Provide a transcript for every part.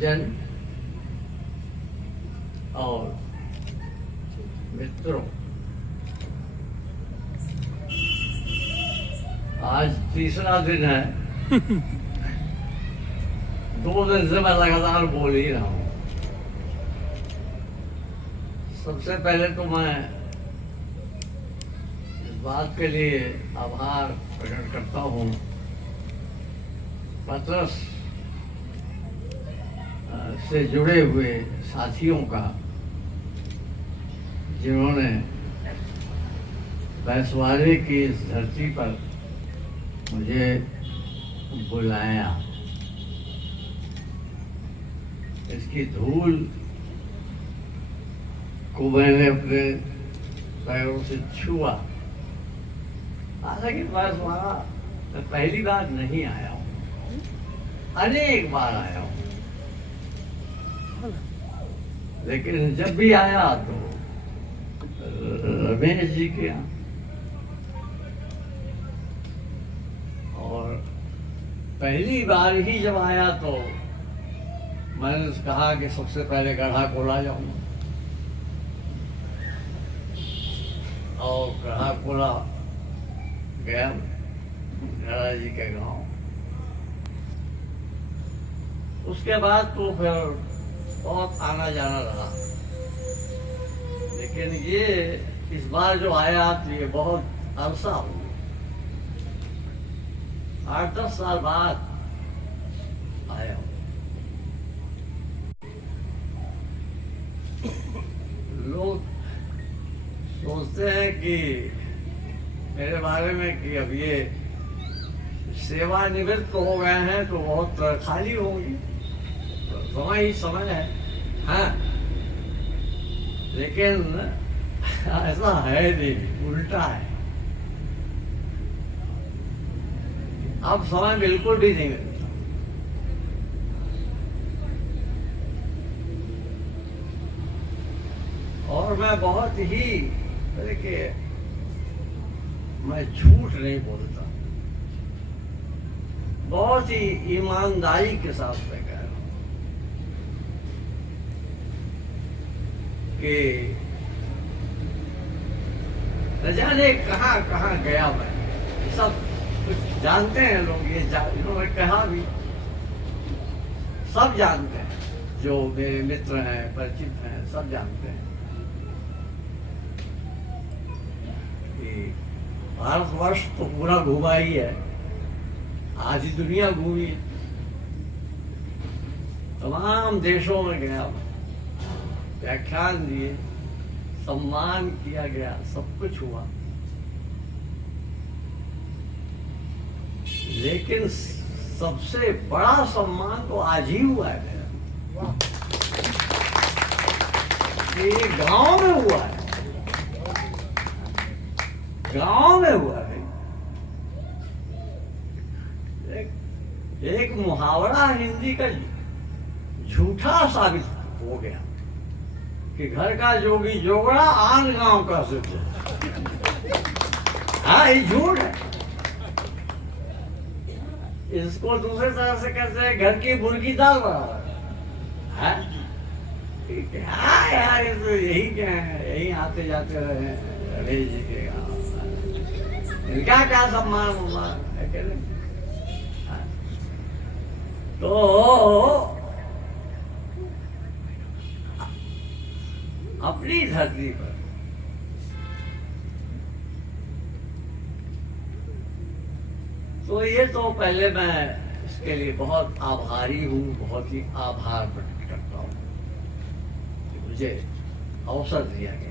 जन और मित्रों, आज तीसरा दिन है। 2 दिन से मैं लगातार बोल ही रहा हूँ। सबसे पहले तो मैं इस बात के लिए आभार प्रकट करता हूँ पत्रस से जुड़े हुए साथियों का, जिन्होंने बैसवाड़े की इस धरती पर मुझे बुलाया, इसकी धूल को मैंने अपने पैरों से छुआ। हालांकि बैसवाड़ा मैं पहली बार नहीं आया हूँ, अनेक बार आया हूँ, लेकिन जब भी आया तो रमेश जी के यहाँ, और पहली बार ही जब आया तो मैंने कहा कि सबसे पहले गढ़ा कोला जाऊंगा, और गढ़ा कोला गया, गढ़ा जी के गांव। उसके बाद तो फिर बहुत आना जाना रहा, लेकिन ये इस बार जो आया तो ये बहुत अरसा हो गया, 8-10 साल बाद आया हूँ। लोग सोचते हैं कि मेरे बारे में कि अब ये सेवानिवृत्त हो गए हैं तो बहुत खाली होंगी, समय ही समय है। हाँ, लेकिन ऐसा है नहीं, उल्टा है। अब समय बिल्कुल भी नहीं मिलता। और मैं बहुत ही, देखिए, मैं झूठ नहीं बोलता, बहुत ही ईमानदारी के साथ मैं कह रहा हूं कि न जाने कहां कहां गया मैं। सब कुछ जानते हैं लोग, ये इन्होंने कहा भी, सब जानते हैं, जो मेरे मित्र हैं, परिचित हैं, सब जानते हैं कि भारतवर्ष तो पूरा घूमा ही है, आधी दुनिया घूमी, तमाम देशों में गया, व्याख्यान दिए, सम्मान किया गया, सब कुछ हुआ, लेकिन सबसे बड़ा सम्मान तो आज ही हुआ है मेरा, ये गांव में हुआ है, गांव में हुआ है। एक मुहावरा हिंदी का झूठा साबित हो गया कि घर का जोगी जोगड़ा, आन गांव का सिद्ध। हाँ, ये झूठ है। इसको दूसरे तरह से कहते हैं घर की मुर्गी दाल बराबर। हाँ यार, ये तो यही क्या है, यही आते जाते रहे रमेश जी के गाँव, इनका क्या सम्मान होगा है? तो अपनी धरती पर तो ये तो पहले मैं इसके लिए बहुत आभारी हूँ, बहुत ही आभार प्रकट करता हूँ कि मुझे अवसर दिया गया।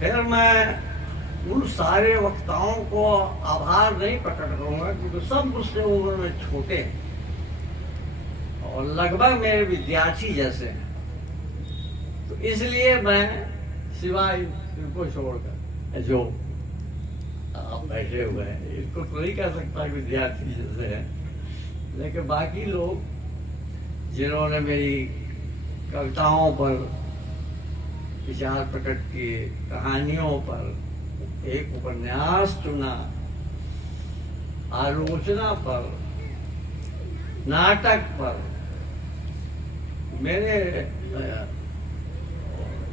फिर मैं उन सारे वक्ताओं को आभार नहीं प्रकट करूंगा क्योंकि सब मुझसे उम्र में छोटे हैं और लगभग मेरे विद्यार्थी जैसे हैं, तो इसलिए मैं सिवाय इनको छोड़कर जो आप बैठे हुए हैं, इनको तो नहीं कह सकता विद्यार्थी जैसे हैं, लेकिन बाकी लोग जिन्होंने मेरी कविताओं पर विचार प्रकट किए, कहानियों पर, एक उपन्यास चुना, आलोचना पर, नाटक पर मेरे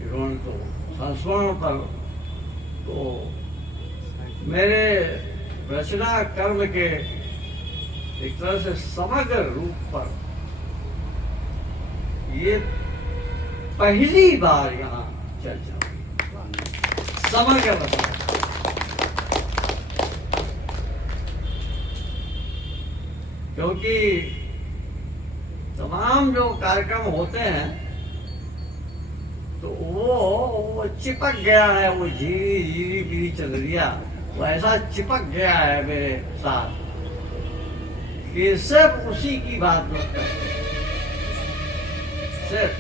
इन्होंने तो संस्मरण पर, तो मेरे रचना कर्म के एक तरह से समग्र रूप पर ये पहली बार यहाँ चर्चा हुई, समग्र बता। क्योंकि तमाम जो कार्यक्रम होते हैं तो वो चिपक गया है, वो झीरी झीरी पीरी चंद्रिया वो ऐसा चिपक गया है मेरे साथ कि सिर्फ उसी की बात मत करते। सिर्फ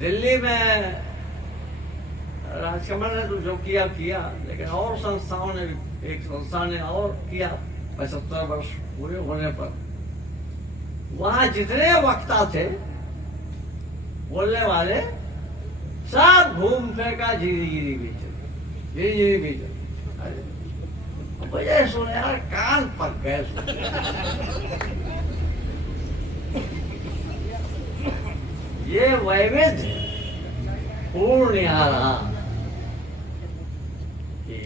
दिल्ली में राजकमल ने तो जो किया किया, लेकिन और संस्थाओं ने, एक संस्था ने और किया 75 वर्ष पूरे होने पर। वहां जितने वक्ता थे बोलने वाले, सब घूम फिर का झीरी झीरी बीच, झीरी झीरी बीच। मुझे सुने यार, कान पक गए। ये वैविध्य पूर्ण यहाँ रहा कि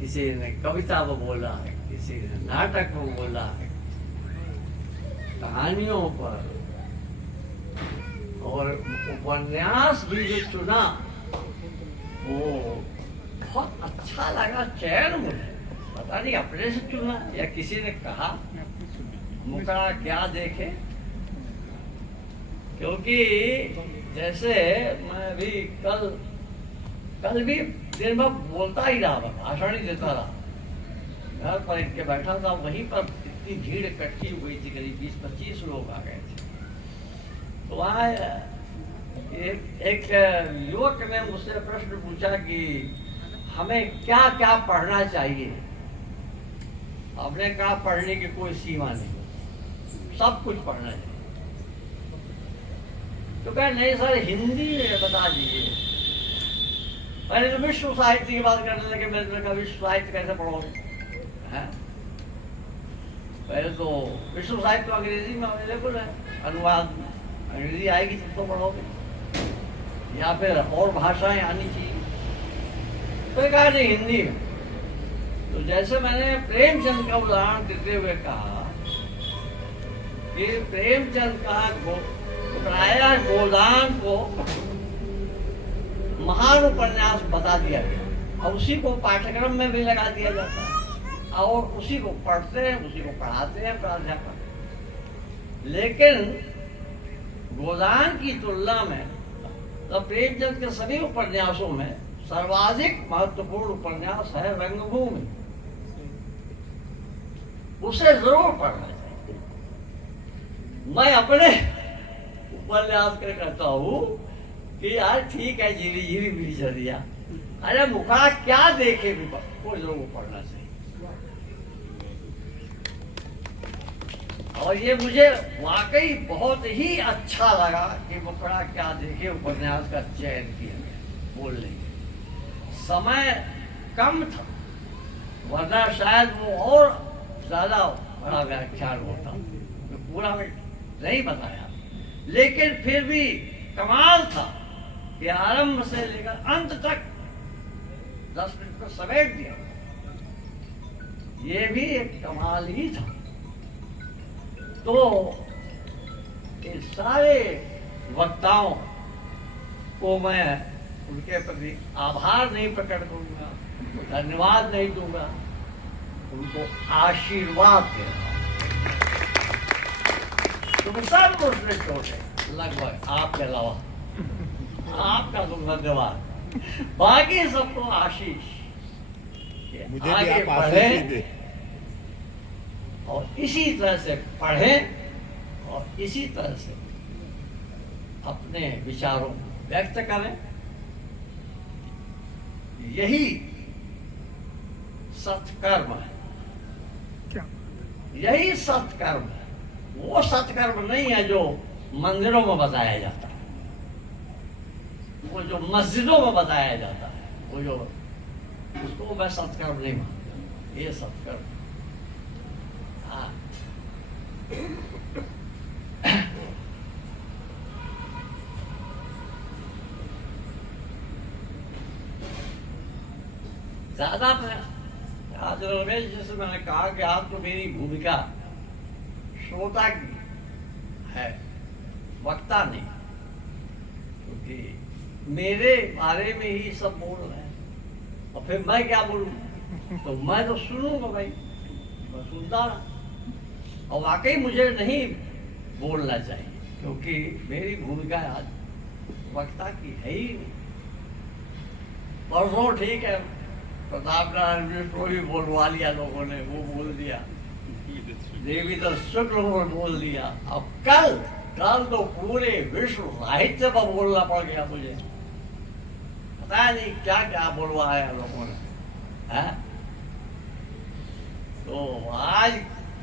किसी ने कविता में बोला है, किसी ने नाटक में बोला है, कहानियों पर, और उपन्यास भी जो चुना वो बहुत अच्छा लगा। चयन मुझे पता नहीं अपने से चुना या किसी ने कहा मुकरा क्या देखे। क्योंकि जैसे मैं भी कल भी दिन भर बोलता ही रहा, भाषण ही देता रहा, घर पर इनके बैठा था, वहीं पर इतनी भीड़ इकट्ठी हुई थी, करीब 20-25 लोग आ गए थे। तो वहाँ एक युवक ने मुझसे प्रश्न पूछा कि हमें क्या क्या पढ़ना चाहिए। हमने कहा पढ़ने की कोई सीमा नहीं, सब कुछ पढ़ना चाहिए। तो कहा नहीं सर, हिंदी में बता दीजिए। पहले तो विश्व साहित्य की बात करने लगे, मैंने कहा विश्व साहित्य कैसे पढ़ोगे? पहले तो विश्व साहित्य तो अंग्रेजी में अवेलेबल है, अनुवाद अंग्रेजी आएगी तब तो पढ़ोगे, या फिर और भाषाएं आनी चाहिए। तो कहा नहीं, हिंदी में। तो जैसे मैंने प्रेमचंद का उदाहरण देते हुए कहा कि प्रेमचंद का प्रायः गोदान को महान उपन्यास बता दिया गया और उसी को पाठ्यक्रम में भी लगा दिया जाता है और उसी को पढ़ते हैं, उसी को पढ़ाते हैं प्राध्यापक। लेकिन गोदान की तुलना में तो प्रेमचंद के सभी उपन्यासों में सर्वाधिक महत्वपूर्ण उपन्यास है रंगभूमि। उसे जरूर पढ़ना चाहिए। मैं अपने उपन्यास कर कहता हूँ कि यार ठीक है, झीली झीली भी चल दिया, अरे मुखड़ा क्या देखे भी वो जरूर पढ़ना चाहिए। और ये मुझे वाकई बहुत ही अच्छा लगा कि मुखड़ा क्या देखे उपन्यास का चयन किया गया बोलने के। समय कम था, वरना शायद वो और ज्यादा बड़ा व्याख्यान होता, तो पूरा नहीं बताया। लेकिन फिर भी कमाल था कि आरंभ से लेकर अंत तक 10 मिनट को समेट दिया। ये भी एक कमाल ही था। तो इन सारे वक्ताओं को मैं उनके प्रति आभार नहीं प्रकट करूंगा, धन्यवाद नहीं दूंगा, उनको आशीर्वाद दे रहा हूं। तुम सब मुझसे छोटे लगभग, आपके अलावा, आपका तुम धन्यवाद, बाकी सबको आशीष। मुझे आगे भी आप आशीष दे। और इसी तरह से पढ़ें और इसी तरह से अपने विचारों को व्यक्त करें। यही सत्कर्म है, यही सत्कर्म है। वो सत्कर्म नहीं है जो मंदिरों में बताया जाता है, वो जो मस्जिदों में बताया जाता है। वो जो उसको मैं सत्कर्म नहीं मानता, ये सत्कर्म। हाँ ज्यादा मैं आज रमेश जैसे मैंने कहा कि आप तो मेरी भूमिका श्रोता की है, वक्ता नहीं, क्योंकि मेरे बारे में ही सब बोल रहे हैं और फिर मैं क्या बोलूं? तो मैं तो सुनूंगा भाई, मैं सुनता रहा। और वाकई मुझे नहीं बोलना चाहिए, क्योंकि मेरी भूमिका आज वक्ता की है ही नहीं। परसों ठीक है प्रताप नारायण को भी बोलवा लिया लोगों ने, वो बोल दिया, देवी तो शुक्ल ने बोल दिया। अब कल तो पूरे विश्व साहित्य पर बोलना पड़ गया मुझे, पता नहीं क्या क्या बोलवाया लोगों ने, है? तो आज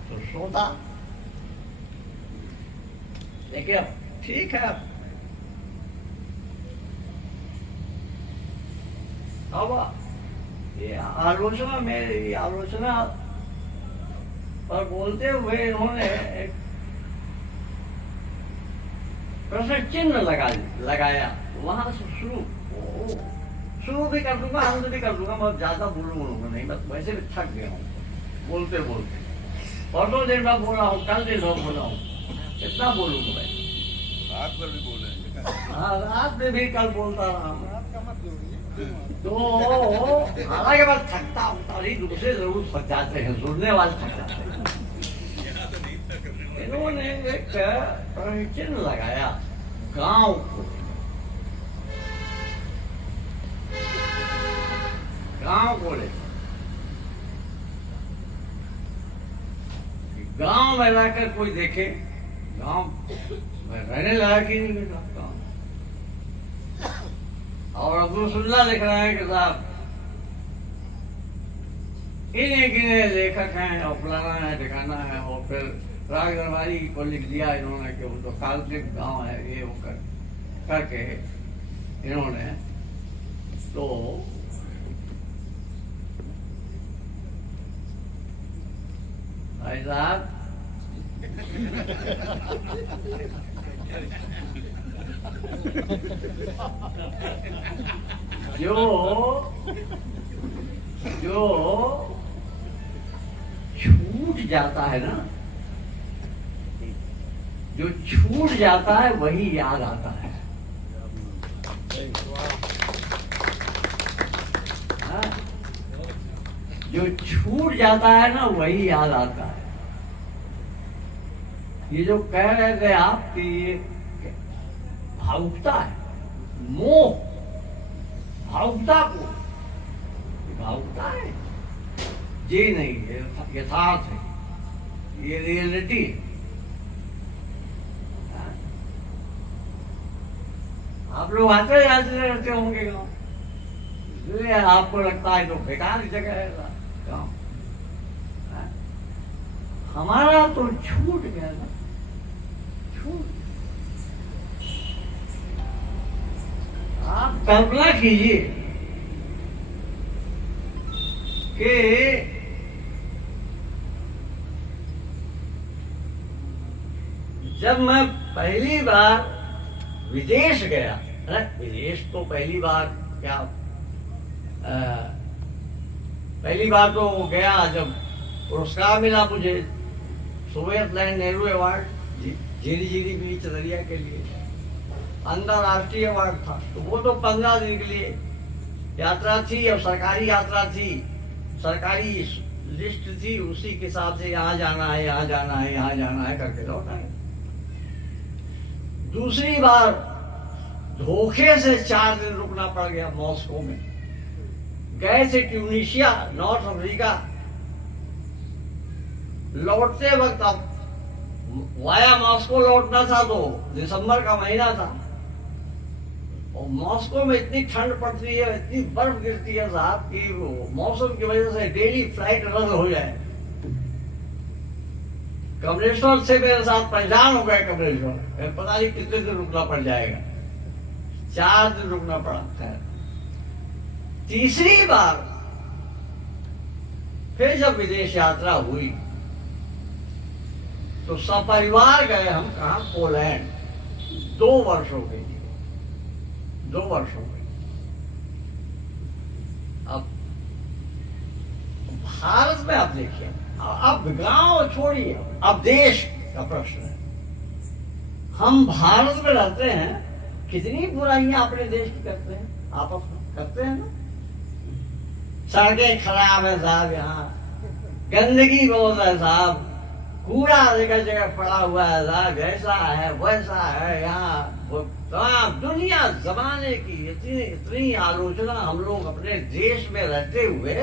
तो श्रोता, लेकिन अब ठीक है। अब ये आलोचना, मेरी आलोचना पर बोलते हुए इन्होंने एक प्रश्न चिन्ह लगाया, वहां से शुरू भी कर दूंगा, अंत भी कर दूंगा। मैं ज्यादा बोलूंगा नहीं, बस वैसे भी थक गया हूँ बोलते बोलते। परसों दिन में बोला हूँ, कल दिन में बोला हूँ, कितना बोलूंगा भाई? रात भर भी बोले। हाँ रात में भी कल बोलता रहा। तो हालांकि मैं थकता उठता नहीं, दूसरे जरूर थक जाते हैं, सुनने वाले थक जाते हैं। इन्होंने एक चिन्ह लगाया गांव को, गांव को ले, गांव में रहकर कोई देखे, गांव में रहने लायक ही नहीं मिला गांव। और अब्दुल लिख रहे हैं कि साहब गिने लेखक हैं और फलाना है ठिकाना है, और फिर राग दरबारी को लिख दिया इन्होंने कि वो तो काल्पनिक गांव है, ये वो करके इन्होंने। तो भाई साहब जो छूट जाता है ना, जो छूट जाता है वही याद आता है। हाँ? जो छूट जाता है ना वही याद आता है। ये जो कह रहे थे आप कि ये भावुकता है, मोह, भावुकता को भावुकता है, ये नहीं है, यथार्थ है, ये रियलिटी है। आप लोग आते जाते रहते होंगे गाँव, इसलिए आपको लगता है तो बेकार जगह है गाँव। हमारा तो छूट गया ना, छूट। आप कल्पना कीजिए कि जब मैं पहली बार विदेश गया, विदेश तो पहली बार क्या, पहली बार तो गया जब पुरस्कार मिला मुझे सोवियत लैंड नेहरू अवार्ड जीरी जीरी मेरी चदरिया के लिए, अंतरराष्ट्रीय अवार्ड था। तो वो तो 15 दिन के लिए यात्रा थी, और सरकारी यात्रा थी, सरकारी लिस्ट थी, उसी के हिसाब से यहाँ जाना है, यहाँ जाना है, यहाँ जाना है करके लौट आए। दूसरी बार धोखे से 4 दिन रुकना पड़ गया मॉस्को में। गए थे ट्यूनीशिया, नॉर्थ अफ्रीका, लौटते वक्त अब वाया मॉस्को लौटना था, तो दिसंबर का महीना था, और मॉस्को में इतनी ठंड पड़ती है, इतनी बर्फ गिरती है साहब कि मौसम की वजह से डेली फ्लाइट रद्द हो जाए। कमलेश्वर से मेरे साथ परेशान हो गए कमलेश्वर, पता नहीं कितने दिन रुकना पड़ जाएगा, 4 दिन रुकना पड़ा। खैर तीसरी बार फिर जब विदेश यात्रा हुई तो सपरिवार गए हम कहा, पोलैंड, 2 वर्षों के लिए, 2 वर्षों के लिए। अब भारत में आप देखिए, अब गांव छोड़िए, अब देश का प्रश्न है। हम भारत में रहते हैं, कितनी बुराइयां अपने देश की करते हैं, आपस में करते हैं ना। सड़कें खराब है साहब, यहाँ गंदगी बहुत है साहब, कूड़ा जगह जगह पड़ा हुआ है साहब, ऐसा है वैसा है। यहाँ तमाम दुनिया जमाने की इतनी आलोचना हम लोग अपने देश में रहते हुए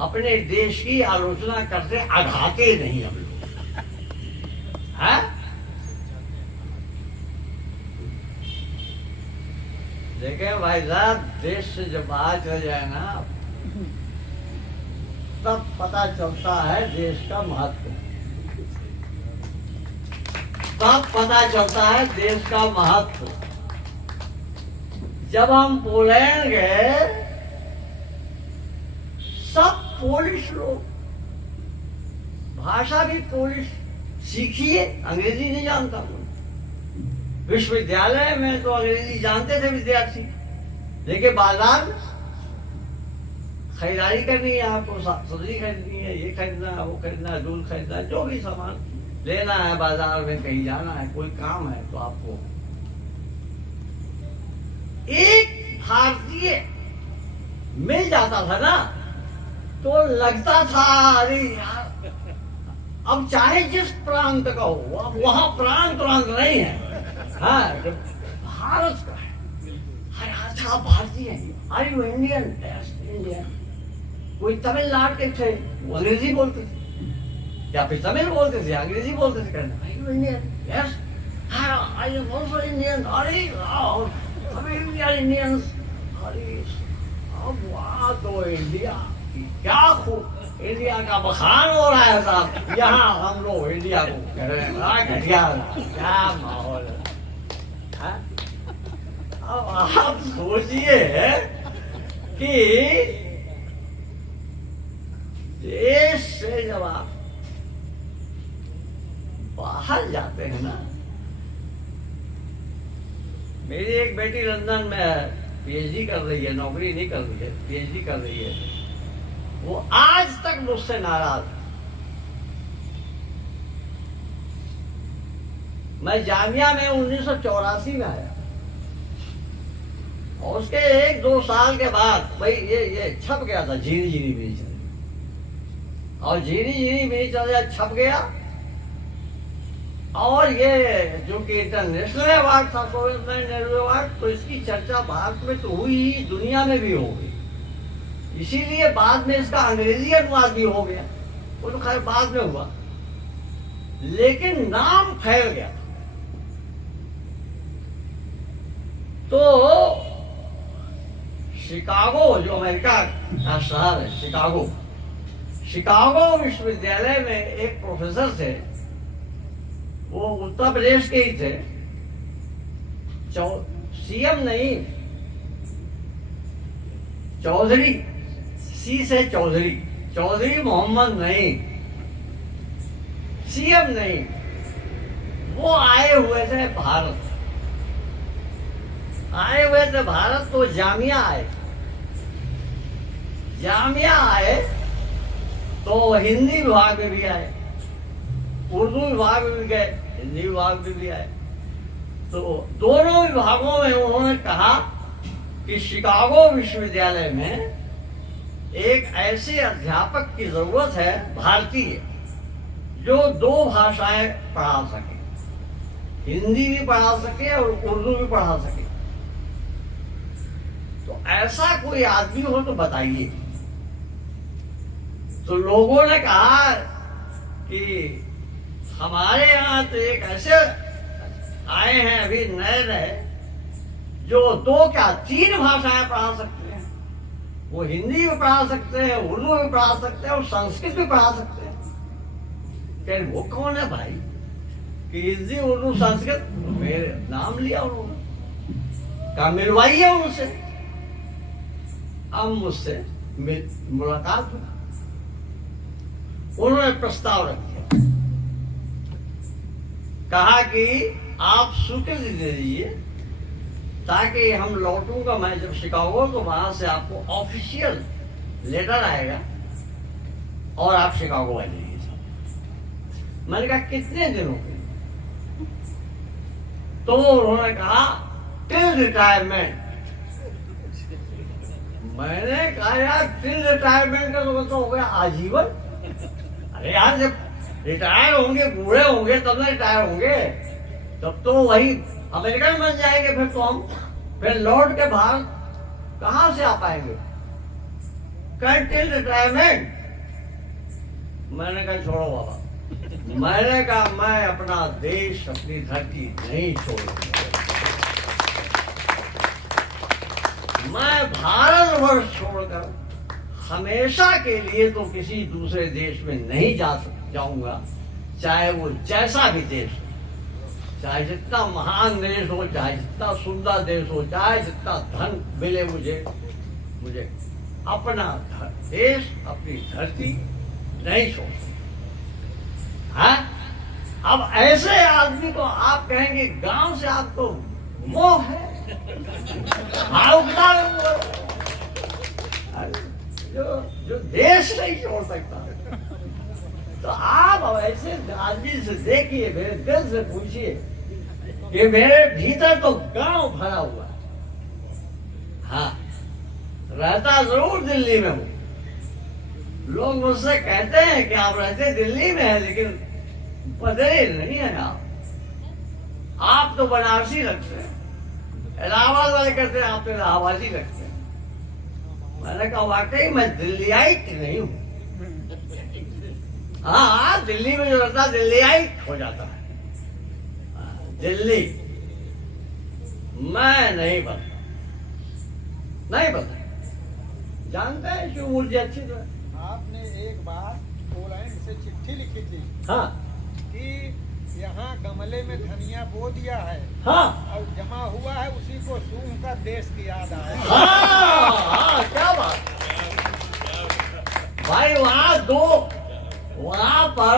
अपने देश की आलोचना करते आघाते नहीं हम लोग है। देखें भाई साहब, देश से जब बाहर चल जाए ना तब पता चलता है देश का महत्व, तब पता चलता है देश का महत्व। जब हम पोलैंड गए, सब पोलिश लोग, भाषा भी पोलिश सीखिए, अंग्रेजी नहीं जानता। विश्वविद्यालय में तो अंग्रेजी जानते थे विद्यार्थी, लेकिन बाजार में खरीदारी करनी है, आपको सब्जी खरीदनी है, ये खरीदना है, वो खरीदना है, दूध खरीदना है, जो भी सामान लेना है, बाजार में कहीं जाना है, कोई काम है, तो आपको एक भारतीय मिल जाता था ना तो लगता था अरे यार, अब चाहे जिस प्रांत का हो, अब वहां प्रांत नहीं है, हाँ, तो भारत का है। अरे अच्छा भारतीय है, अरे वो इंडियन, इंडियन। कोई तमिलनाडु के थे, वो अंग्रेजी बोलते थे, या फिर तमिल बोलते थे, अंग्रेजी बोलते थे, कहना Indian, yes, I am also Indian. अरे इंडियंस, अरे अब वहाँ तो इंडिया क्या खूब, इंडिया का बखान हो रहा है साहब। यहाँ हम लोग इंडिया को कह रहे हैं घटिया, क्या माहौल है। अब आप सोचिए कि देश से जब आप बाहर जाते हैं ना, मेरी एक बेटी लंदन में पीएचडी कर रही है, नौकरी नहीं कर रही है, पीएचडी कर रही है। वो आज तक मुझसे नाराज है। मैं जामिया में 1984 में आया और उसके 1-2 साल के बाद भाई ये छप गया था, झीरी झीरी मेरी चल, और झीरी झीरी मेरी चल छप गया। और ये जो कि इंटरनेशनल अवार्ड था, सोवियत नेहरू अवार्ड, तो इसकी चर्चा भारत में तो हुई ही, दुनिया में भी हो गई। इसीलिए बाद में इसका अंग्रेजी अनुवाद भी हो गया, वो तो खैर बाद में हुआ, लेकिन नाम फैल गया। तो शिकागो, जो अमेरिका का शहर है, शिकागो विश्वविद्यालय में एक प्रोफेसर थे, वो उत्तर प्रदेश के ही थे, सीएम नहीं, चौधरी, सी से चौधरी, चौधरी मोहम्मद नहीं, सीएम नहीं, वो आए हुए थे भारत, तो जामिया आए, तो हिंदी विभाग में भी आए, उर्दू विभाग में भी गए, हिंदी विभाग में भी आए। तो दोनों विभागों में उन्होंने कहा कि शिकागो विश्वविद्यालय में एक ऐसे अध्यापक की जरूरत है, भारतीय, जो 2 भाषाएं पढ़ा सके, हिंदी भी पढ़ा सके और उर्दू भी पढ़ा सके। तो ऐसा कोई आदमी हो तो बताइए। तो लोगों ने कहा कि हमारे यहाँ तो एक ऐसे आए हैं अभी नए, जो 3 भाषाएं पढ़ा सकते हैं। वो हिंदी भी पढ़ा सकते हैं, उर्दू भी पढ़ा सकते हैं और संस्कृत भी पढ़ा सकते हैं। क्या वो कौन है भाई कि हिंदी उर्दू संस्कृत? मेरे नाम लिया उन्होंने, कहा मिलवाइए उनसे। अब मुझसे मुलाकात हुई। उन्होंने प्रस्ताव रख दिया, कहा कि आप स्वीकृति दे दीजिए ताकि हम लौटूंगा मैं जब शिकागो तो वहां से आपको ऑफिशियल लेटर आएगा और आप शिकागो आ जाइए। मैंने कहा कितने दिनों के? तो उन्होंने कहा टिल रिटायरमेंट। मैंने कहा यार टिल रिटायरमेंट का तो मतलब हो गया आजीवन। अरे यार जब रिटायर होंगे, बूढ़े होंगे तब ना रिटायर होंगे, तब तो वही अमेरिकन बन जाएंगे। फिर तो हम फिर लौट के भारत कहां से आ पाएंगे? Till retirement. मैंने कहा छोड़ो बाबा, मैंने कहा मैं अपना देश, अपनी धरती नहीं छोड़ूंगा। मैं भारतवर्ष छोड़कर हमेशा के लिए तो किसी दूसरे देश में नहीं जाऊंगा, चाहे वो जैसा भी देश हो, चाहे जितना महान देश हो, चाहे जितना सुंदर देश हो, चाहे जितना धन मिले मुझे अपना देश, अपनी धरती नहीं छोड़। हाँ? अब ऐसे आदमी को आप कहेंगे गांव से आपको मोह है, जो देश नहीं छोड़ सकता। तो आप ऐसे आदमी से देखिए, मेरे दिल से पूछिए कि मेरे भीतर तो गांव भरा हुआ है। हाँ, रहता जरूर दिल्ली में हूं। लोग मुझसे कहते हैं कि आप रहते दिल्ली में हैं, लेकिन बदले नहीं है आप तो बनारसी लगते हैं। इलाहाबाद वाले कहते हैं आप तो इलाहाबादी लगते हैं। मैंने कहा वाकई मैं दिल्लीयाई नहीं हूं। हाँ, दिल्ली में जो रहता दिल्लीयाई हो जाता है। दिल्ली मैं नहीं बनता, नहीं बनता। जानते हैं शिवमूर्ति जी अच्छी तरह। आपने एक बार पोलैंड से चिट्ठी लिखी थी, हाँ, कि यहाँ गमले में धनिया बो दिया है, हाँ, और जमा हुआ है, उसी को सूंघ कर देश की याद आए। हाँ, क्या बात भाई। वहां पर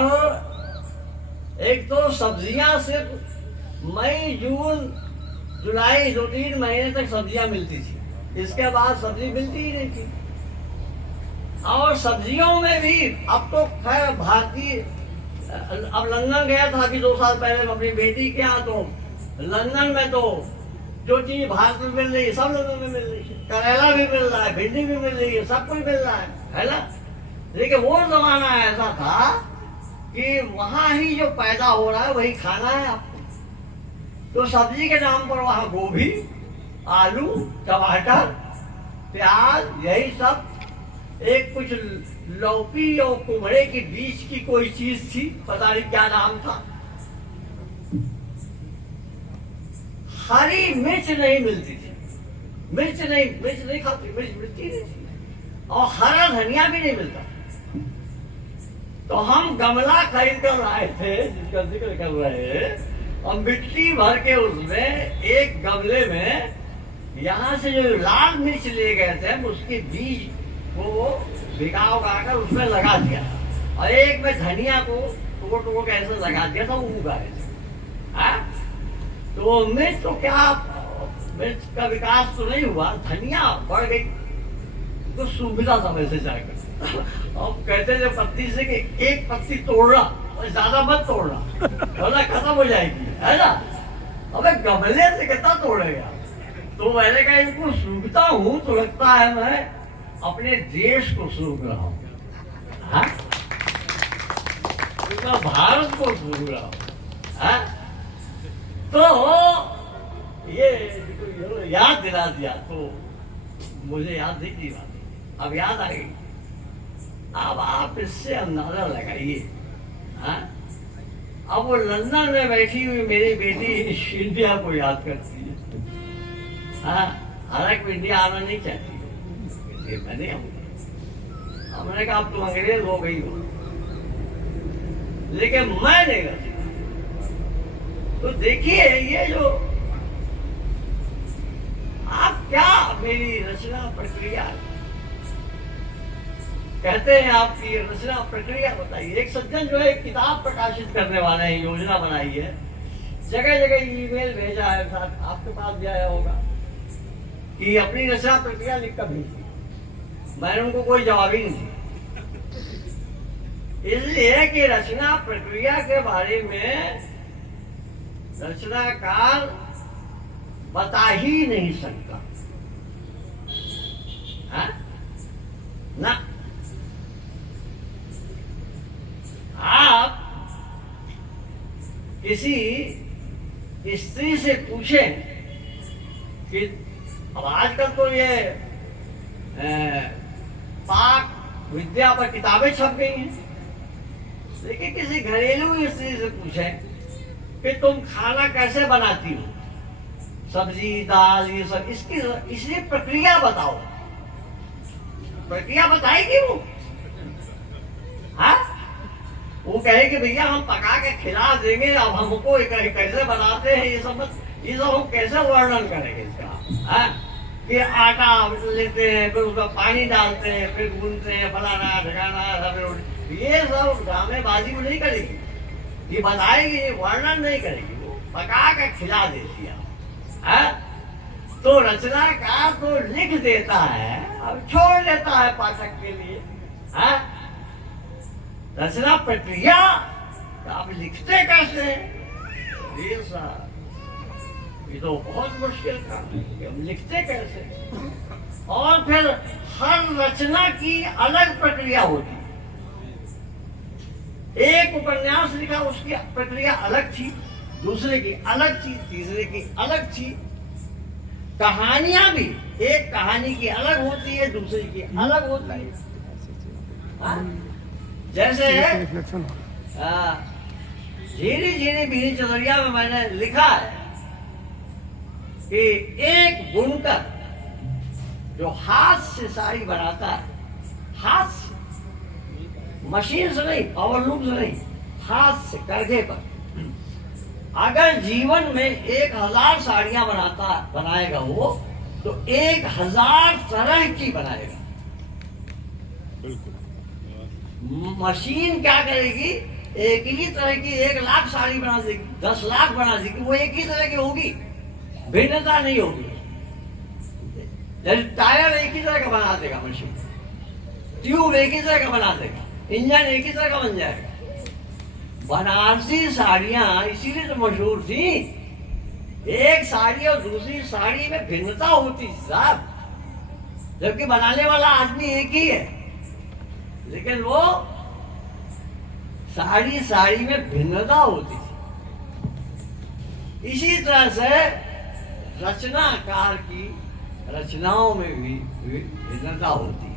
एक तो सब्जियां सिर्फ मई, जून, जुलाई 2-3 महीने तक सब्जियां मिलती थी। इसके बाद सब्जी मिलती ही नहीं थी। और सब्जियों में भी अब तो खैर भारतीय, अब लंदन गया था अभी 2 साल पहले अपनी बेटी के यहाँ, तो लंदन में तो जो चीज भारत में मिल रही है सब लंदन में मिल रही है। करेला भी मिल रहा है, भिंडी भी मिल रही है, सब कुछ मिल रहा है ना। लेकिन वो जमाना ऐसा था कि वहां ही जो पैदा हो रहा है वही खाना है आपको। तो सब्जी के नाम पर वहां गोभी, आलू, टमाटर, प्याज, यही सब, एक कुछ लौकी और कुमड़े के बीच की कोई चीज थी, पता नहीं क्या नाम था। हरी मिर्च नहीं मिलती थी, मिर्च नहीं खाती, मिर्च मिलती नहीं थी, और हरा धनिया भी नहीं मिलता। तो हम गमला खरीद कर लाए थे जिसका जिक्र कर रहे हैं, और मिट्टी भर के उसमें एक गमले में यहाँ से जो लाल मिर्च ले गए थे उसके बीज को भिगा कर उसमें लगा दिया, और एक में धनिया को तोड़ के ऐसे लगा दिया था, वो उगा रहे थे। तो मिर्च तो क्या, मिर्च का विकास तो नहीं हुआ, धनिया बढ़ गई, तो सुविधा समय से जाकर अब कहते थे पत्ती से कि एक पत्ती तोड़ना और ज्यादा मत तोड़ना, वरना खत्म हो जाएगी, है ना। अबे गमले से कितना तोड़ेगा। तो मैंने कहा इनको सूंघता हूं तो लगता है मैं अपने देश को सूंघ रहा हूं, भारत को सूंघ रहा हूं। तो ये याद दिला दिया, तो मुझे याद नहीं की बात, अब याद आ गई। अब आप इससे अंदाजा लगाइए। अब वो लंदन में बैठी हुई मेरी बेटी इंडिया को याद करती है। हालांकि इंडिया आना नहीं चाहती, मैंने हमने कहा अब तुम अंग्रेज हो गई हो, लेकिन मैं नहीं रहती। तो देखिए ये जो आप क्या मेरी रचना प्रक्रिया कहते हैं आपकी रचना प्रक्रिया बताइए। एक सज्जन जो है एक किताब प्रकाशित करने वाले हैं, योजना बनाई है, जगह जगह ईमेल भेजा है, साथ आपके पास भी आया होगा कि अपनी रचना प्रक्रिया लिख कर भेजी। मैंने उनको कोई जवाब ही नहीं दिया, इसलिए कि रचना प्रक्रिया के बारे में रचनाकार बता ही नहीं सकता। हाँ? ना, आप किसी स्त्री से पूछें कि अब आजकल तो ये पाक विद्या पर किताबें छप गई हैं, लेकिन किसी घरेलू स्त्री से पूछें कि तुम खाना कैसे बनाती हो, सब्जी दाल ये सब, इसकी प्रक्रिया बताओ, प्रक्रिया बताएगी वो? हाँ, वो कहे कि भैया हम पका के खिला देंगे, अब हमको कैसे बनाते हैं ये सब हम कैसे वर्णन करेंगे इसका? हाँ, कि आटा लेते हैं, फिर उसका पानी डालते हैं, फिर गूंथते हैं, फलाना ढकाना, ये सब ड्रामेबाजी में नहीं करेगी, ये बताएगी, वर्णन नहीं करेगी, वो पका के खिला देती है। तो रचनाकार तो लिख देता है, अब छोड़ देता है पाठक के लिए। रचना प्रक्रिया आप लिखते कैसे? ये तो बहुत मुश्किल काम है कि हम लिखते कैसे। और फिर हर रचना की अलग प्रक्रिया होती है। एक उपन्यास लिखा, उसकी प्रक्रिया अलग थी, दूसरे की अलग थी, तीसरे की अलग थी। कहानियां भी एक कहानी की अलग होती है, दूसरी की अलग होती है। जैसे झीरी झीरी बीनी चौधरिया में मैंने लिखा है कि एक बुनकर जो हाथ से साड़ी बनाता है, हाथ से, मशीन से नहीं, पावरलूम से नहीं, हाथ से करघे पर, अगर जीवन में 1000 साड़ियां बनाएगा वो, तो 1000 तरह की बनाएगा। मशीन क्या करेगी? एक ही तरह की 1 लाख साड़ी बना देगी, 10 लाख बना देगी, वो एक ही तरह की होगी, भिन्नता नहीं होगी। जैसे टायर एक ही तरह का बना देगा मशीन, ट्यूब एक ही तरह का बना देगा, इंजन एक ही तरह का बन जाएगा। बनारसी साड़ियां इसीलिए तो मशहूर थी, एक साड़ी और दूसरी साड़ी में भिन्नता होती साहब, जबकि बनाने वाला आदमी एक ही है, लेकिन वो साड़ी में भिन्नता होती थी। इसी तरह से रचनाकार की रचनाओं में भी भिन्नता होती है,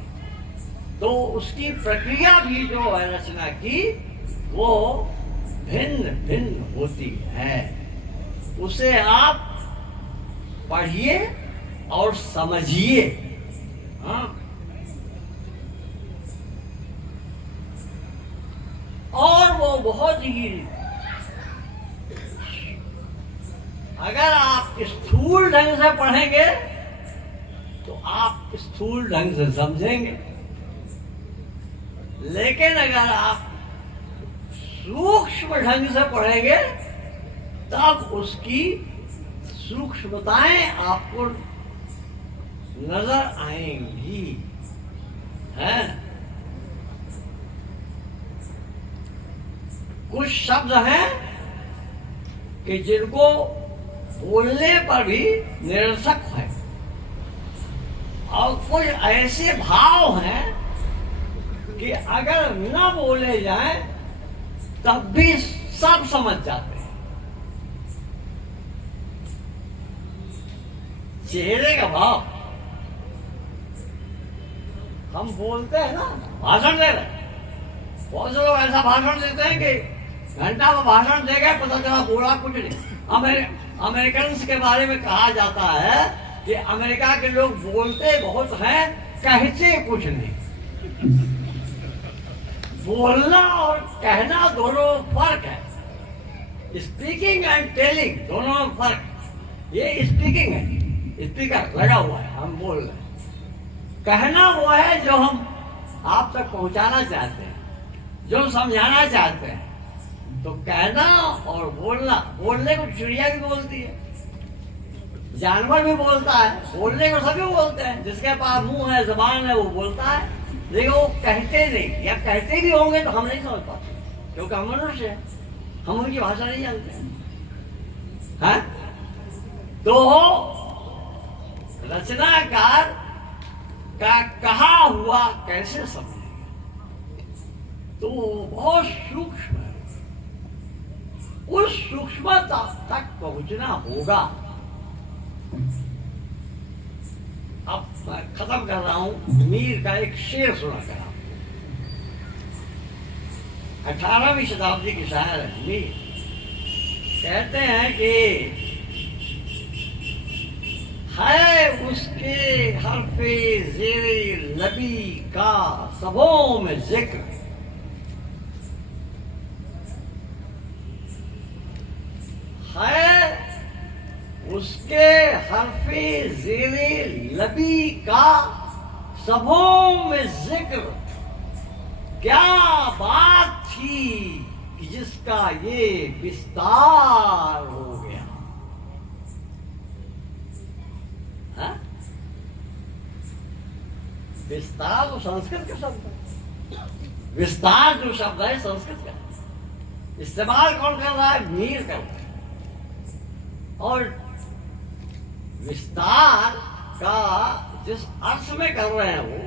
तो उसकी प्रक्रिया भी जो है रचना की, वो भिन्न भिन्न होती है। उसे आप पढ़िए और समझिए। हाँ, और वो बहुत ही, अगर आप स्थूल ढंग से पढ़ेंगे तो आप स्थूल ढंग से समझेंगे, लेकिन अगर आप सूक्ष्म ढंग से पढ़ेंगे तब उसकी सूक्ष्मताएं आपको नजर आएंगी। हैं? कुछ शब्द हैं कि जिनको बोलने पर भी निरर्थक है, और कुछ ऐसे भाव हैं कि अगर न बोले जाए तब भी सब समझ जाते हैं। चेहरे का भाव, हम बोलते हैं ना, भाषण दे रहे, बहुत से लोग ऐसा भाषण देते हैं कि घंटा में भाषण दे गए, पता चला बोला कुछ नहीं। अमेरिकन के बारे में कहा जाता है कि अमेरिका के लोग बोलते बहुत हैं, कहते कुछ नहीं। बोलना और कहना दोनों फर्क है, स्पीकिंग एंड टेलिंग दोनों में फर्क। ये स्पीकिंग है, स्पीकर लगा हुआ है, हम बोल रहे हैं। कहना वो है जो हम आप तक पहुंचाना चाहते हैं, जो समझाना चाहते हैं, तो कहना और बोलना। बोलने को चिड़िया भी बोलती है, जानवर भी बोलता है, बोलने को सभी बोलते हैं। जिसके पास मुंह है, जबान है, वो बोलता है, लेकिन वो कहते नहीं, या कहते भी होंगे तो हम नहीं समझ पाते, क्योंकि हम मनुष्य हैं, हम उनकी भाषा नहीं जानते हैं। तो रचनाकार का कहा हुआ कैसे समझेगा, तो बहुत सूक्ष्म है, उस सूक्ष्मता तक पहुंचना होगा। अब मैं खत्म कर रहा हूं, मीर का एक शेर सुना कर आपको। 18वीं शताब्दी की शायर है मीर। कहते हैं कि है उसके हरफे ज़ेरे लबी का सबों में जिक्र, है उसके हरफे ज़ेरे लबी का सबों में जिक्र। क्या बात थी कि जिसका ये विस्तार हो गया। विस्तार तो संस्कृत का शब्द है, विस्तार जो शब्द है संस्कृत का, इस्तेमाल कौन कर रहा है, मीर कर रहा है। और विस्तार का जिस अर्थ में कर रहे हैं वो,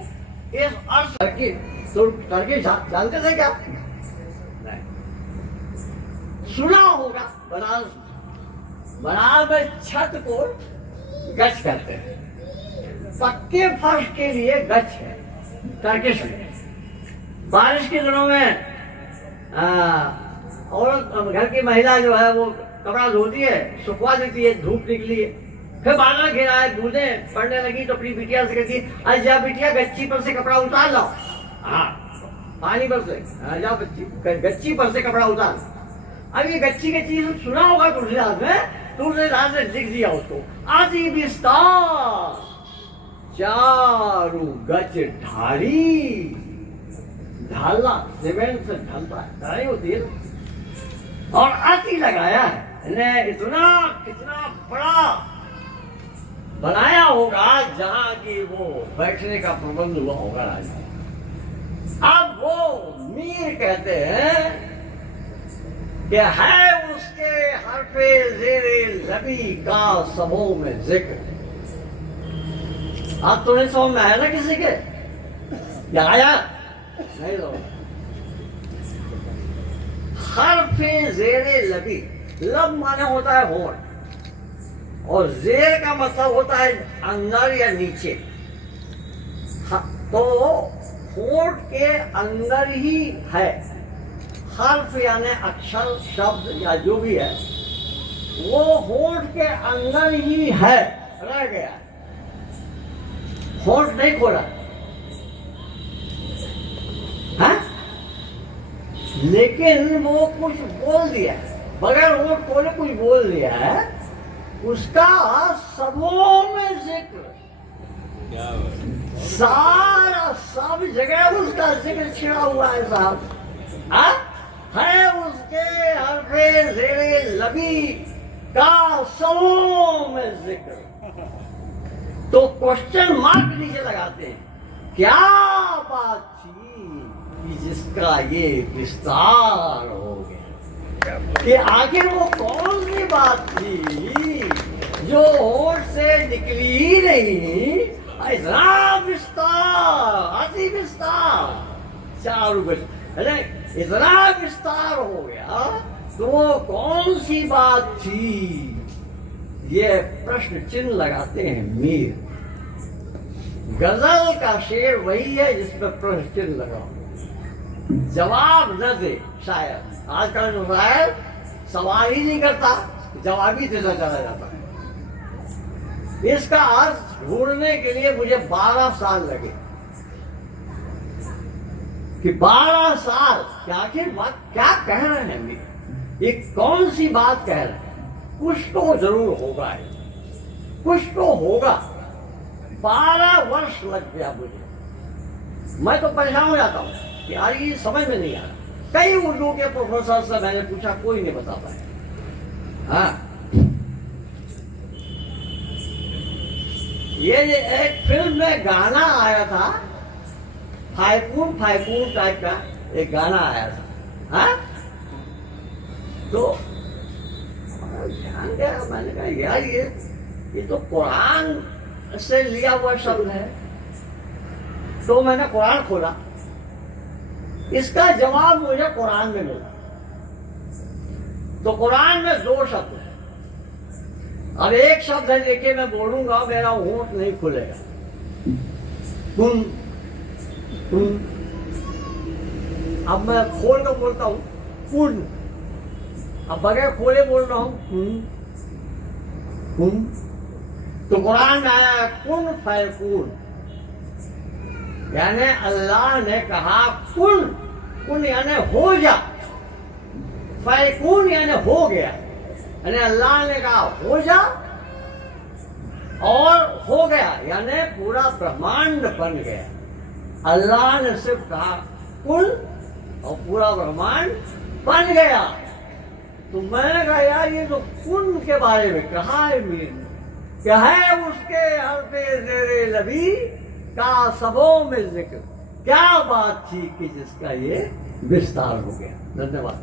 इस अर्थ की टर्की जानते थे क्या? नहीं। सुना होगा। बनारस में छत को गच कहते हैं, पक्के फर्श के लिए गच है टर्किश में। बारिश के दिनों में औरत, घर की महिला जो है वो कपड़ा धोती है, सुखवा देती है, धूप निकली है, फिर बादल घेरा है, बूंदें पड़ने लगी तो अपनी बिटिया से कहती है, आज जा बिटिया गच्ची पर से कपड़ा उतार लाओ। हाँ, पानी पर से जाओ बच्ची, गच्ची पर से कपड़ा उतार। अब ये गच्ची के चीज सुना होगा तुलसीदास में, तुलसीदास ने लिख दिया उसको, आदि विस्तार चारू गच ढारी। ढालना सीमेंट से ढलता है, ढाई होती है, और अति लगाया है ने, इतना कितना बड़ा बनाया होगा जहां की वो बैठने का प्रबंध हुआ होगा राजा। अब वो मीर कहते हैं कि है उसके हरफे ज़ेरे लबी का सबों में जिक्र। आप तो नहीं समझ में आया ना किसी के, या आया नहीं? तो हरफे ज़ेरे लबी, लब माने होता है होंठ, और जेर का मतलब होता है अंदर या नीचे। तो होंठ के अंदर ही है हर्फ, यानी अक्षर, शब्द या जो भी है, वो होंठ के अंदर ही है, रह गया, होंठ नहीं खोला है, लेकिन वो कुछ बोल दिया, बगैर होंठ खोले कुछ बोल दिया है, उसका सबों में जिक्र। सारा सब जगह उसका जिक्र छिड़ा हुआ है साहब। है उसके हरफे ज़ेरे लबी का सबों में जिक्र। तो क्वेश्चन मार्क नीचे लगाते हैं, क्या बात थी कि जिसका ये विस्तार हो गया, कि आखिर वो कौन सी बात थी जो होठ से निकली ही नहीं। इतना विस्तार, अति विस्तार, चारों अरे इतना विस्तार हो गया, तो वो कौन सी बात थी, ये प्रश्न चिन्ह लगाते हैं मीर। गजल का शेर वही है जिसमें प्रश्न चिन्ह लगाओ, जवाब न दे शायद। आजकल जो शायर सवाल ही नहीं करता, जवाब ही देता चला जाता है। इसका अर्थ ढूंढने के लिए मुझे 12 साल लगे कि 12 साल कि आखिर बात क्या कह रहे हैं मीर, ये कौन सी बात कह रहे हैं, कुछ तो जरूर होगा, कुछ तो होगा। 12 वर्ष लग गया मुझे मैं तो परेशान हो जाता हूँ कि यार ये समझ में नहीं आ रहा। कई उर्दू के प्रोफेसर से मैंने पूछा, कोई नहीं बता पाया। हाँ, ये एक फिल्म में गाना आया था, फायकून फायकून टाइप का एक गाना आया था। हाँ, तो ध्यान गया, मैंने कहा यार ये तो कुरान से लिया हुआ शब्द है। तो मैंने कुरान खोला, इसका जवाब मुझे कुरान में मिला। तो कुरान में 2 शब्द है। अब एक शब्द है, देखिए मैं बोलूंगा, मेरा होंठ नहीं खुलेगा। कुन कुन। अब मैं खोल कर बोलता हूं कुन, अब बगैर खोले बोल रहा हूं कुन कुन। तो कुरान में आया कुन फयकून, यानी अल्लाह ने कहा कुन, कुन यानी हो जा, फयकून यानी हो गया। यानी अल्लाह ने कहा हो जा और हो गया, यानी पूरा ब्रह्मांड बन गया। अल्लाह ने सिर्फ कहा कुन और पूरा ब्रह्मांड बन गया। तो मैंने कहा यार ये तो कुन के बारे में कहा है, मीर क्या है उसके हरफे ज़ेरे लबी का सबों में जिक्र, क्या बात थी कि जिसका ये विस्तार हो गया। धन्यवाद।